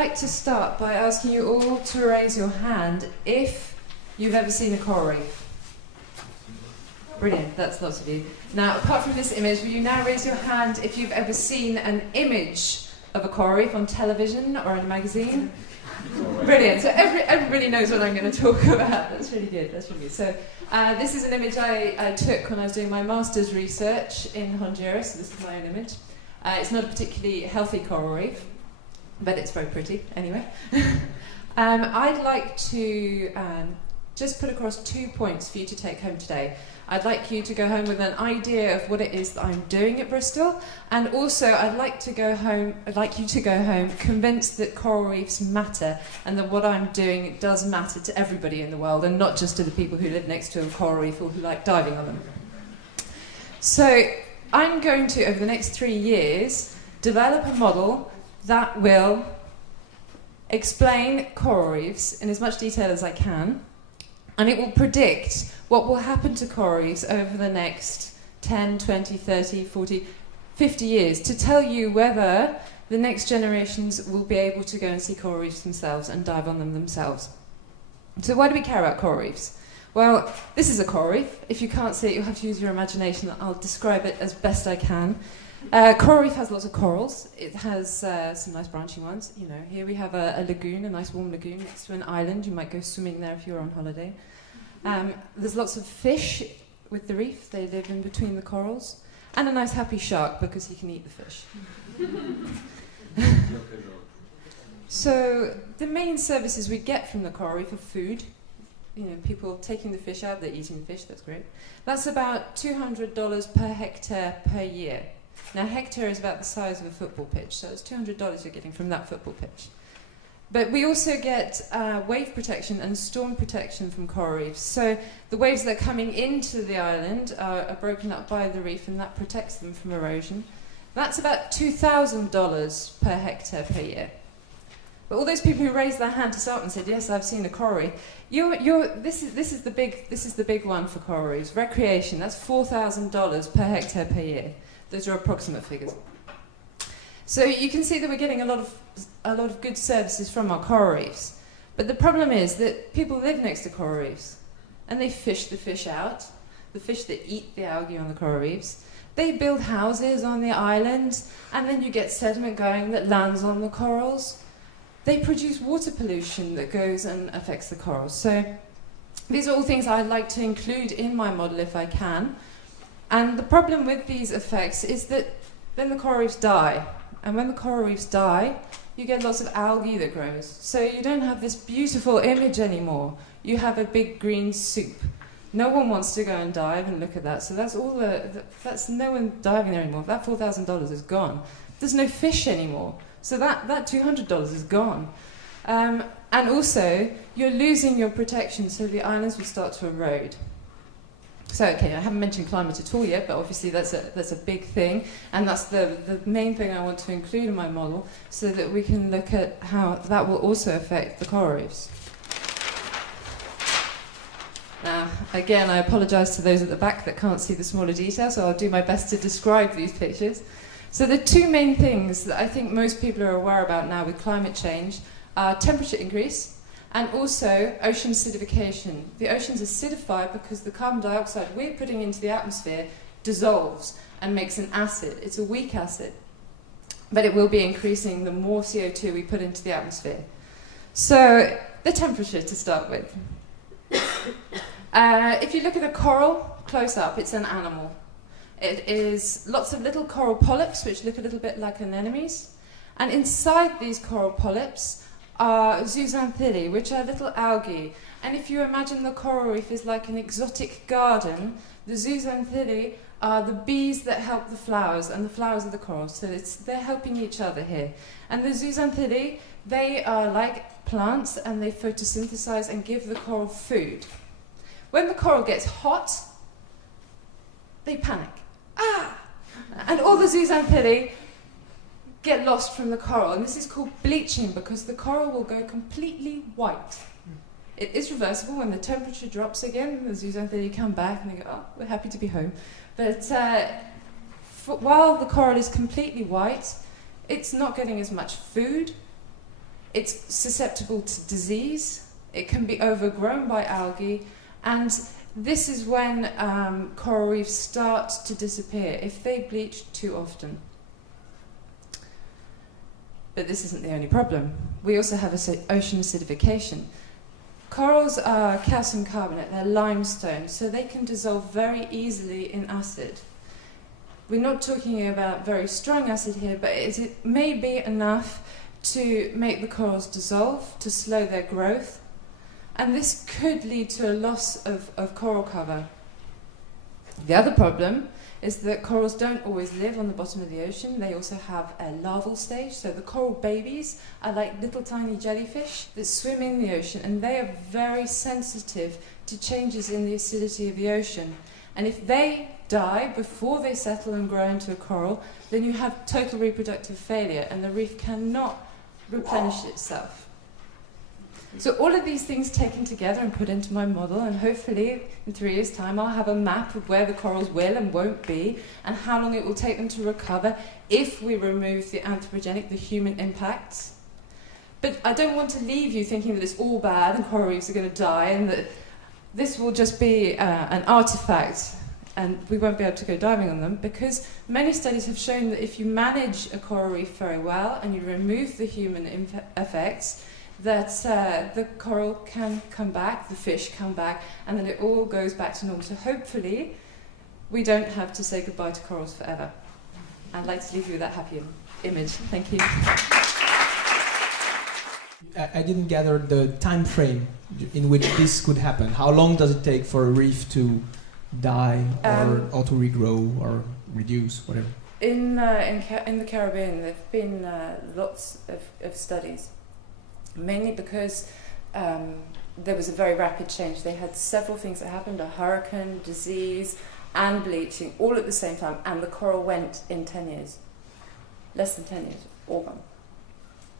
like to start by asking you all to raise your hand if you've ever seen a coral reef. Brilliant, that's lots of you. Now, apart from this image, will you now raise your hand if you've ever seen an image of a coral reef on television or in a magazine? Brilliant, so everybody knows what I'm going to talk about. That's really good, that's really good. So this is an image I took when I was doing my master's research in Honduras. So this is my own image. It's not a particularly healthy coral reef, but it's very pretty anyway. I'd like to just put across 2 points for you to take home today. I'd like you to go home with an idea of what it is that I'm doing at Bristol, and also I'd like you to go home convinced that coral reefs matter and that what I'm doing does matter to everybody in the world and not just to the people who live next to a coral reef or who like diving on them. So I'm going to, over the next 3 years, develop a model that will explain coral reefs in as much detail as I can, and it will predict what will happen to coral reefs over the next 10, 20, 30, 40, 50 years to tell you whether the next generations will be able to go and see coral reefs themselves and dive on them themselves. So why do we care about coral reefs? Well, this is a coral reef. If you can't see it, you'll have to use your imagination. I'll describe it as best I can. Coral reef has lots of corals. It has some nice branching ones. You know, here we have a lagoon, a nice warm lagoon next to an island. You might go swimming there if you're on holiday. There's lots of fish with the reef. They live in between the corals. And a nice happy shark because he can eat the fish. So the main services we get from the coral reef are food. You know, people taking the fish out, they're eating the fish, that's great. That's about $200 per hectare per year. Now, a hectare is about the size of a football pitch, so it's $200 you're getting from that football pitch. But we also get wave protection and storm protection from coral reefs. So the waves that are coming into the island are broken up by the reef, and that protects them from erosion. That's about $2,000 per hectare per year. But all those people who raised their hand to start and said, "Yes, I've seen a coral reef," this is the big one for coral reefs. Recreation, that's $4,000 per hectare per year. Those are approximate figures. So you can see that we're getting a lot of good services from our coral reefs. But the problem is that people live next to coral reefs, and they fish the fish out, the fish that eat the algae on the coral reefs. They build houses on the islands, and then you get sediment going that lands on the corals. They produce water pollution that goes and affects the corals. So these are all things I'd like to include in my model if I can. And the problem with these effects is that then the coral reefs die. And when the coral reefs die, you get lots of algae that grows. So you don't have this beautiful image anymore. You have a big green soup. No one wants to go and dive and look at that. So that's that's no one diving there anymore. That $4,000 is gone. There's no fish anymore. So that $200 is gone. And also, you're losing your protection, so the islands will start to erode. So, okay, I haven't mentioned climate at all yet, but obviously that's a big thing, and that's the main thing I want to include in my model, so that we can look at how that will also affect the coral reefs. Now, again, I apologise to those at the back that can't see the smaller details, so I'll do my best to describe these pictures. So the two main things that I think most people are aware about now with climate change are temperature increase and also ocean acidification. The oceans acidify because the carbon dioxide we're putting into the atmosphere dissolves and makes an acid. It's a weak acid, but it will be increasing the more CO2 we put into the atmosphere. So the temperature to start with. If you look at a coral close up, it's an animal. It is lots of little coral polyps, which look a little bit like anemones. And inside these coral polyps are zooxanthellae, which are little algae. And if you imagine the coral reef is like an exotic garden, the zooxanthellae are the bees that help the flowers, and the flowers are the corals. So they're helping each other here. And the zooxanthellae, they are like plants, and they photosynthesize and give the coral food. When the coral gets hot, they panic. Ah! And all the zooxanthellae get lost from the coral, and this is called bleaching because the coral will go completely white. It is reversible. When the temperature drops again, the zooxanthellae come back and they go, "Oh, we're happy to be home." But while the coral is completely white, it's not getting as much food, It's susceptible to disease, it can be overgrown by algae, and this is when coral reefs start to disappear if they bleach too often. But this isn't the only problem. We also have ocean acidification. Corals are calcium carbonate, they're limestone, so they can dissolve very easily in acid. We're not talking about very strong acid here, but it may be enough to make the corals dissolve, to slow their growth, and this could lead to a loss of coral cover. The other problem is that corals don't always live on the bottom of the ocean. They also have a larval stage, so the coral babies are like little tiny jellyfish that swim in the ocean, and they are very sensitive to changes in the acidity of the ocean. And if they die before they settle and grow into a coral, then you have total reproductive failure and the reef cannot replenish itself. So all of these things taken together and put into my model, and hopefully in 3 years' time I'll have a map of where the corals will and won't be and how long it will take them to recover if we remove the anthropogenic, the human impacts. But I don't want to leave you thinking that it's all bad and coral reefs are going to die and that this will just be an artifact and we won't be able to go diving on them, because many studies have shown that if you manage a coral reef very well and you remove the human effects, that the coral can come back, the fish come back, and then it all goes back to normal. So hopefully we don't have to say goodbye to corals forever. I'd like to leave you with that happy image. Thank you. I didn't gather the time frame in which this could happen. How long does it take for a reef to die or to regrow or reduce, whatever? In the Caribbean, there have been lots of studies, mainly because there was a very rapid change. They had several things that happened, a hurricane, disease, and bleaching, all at the same time, and the coral went in 10 years. Less than 10 years, all gone.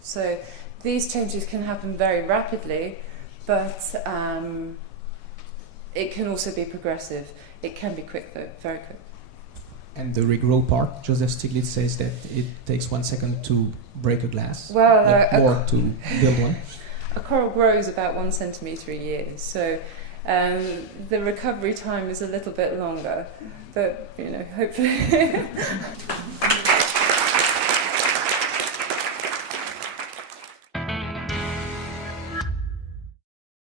So these changes can happen very rapidly, but it can also be progressive. It can be quick though, very quick. And the regrow part, Joseph Stiglitz says that it takes 1 second to break a glass, well, or to build one. A coral grows about 1 centimetre a year, so the recovery time is a little bit longer, but hopefully.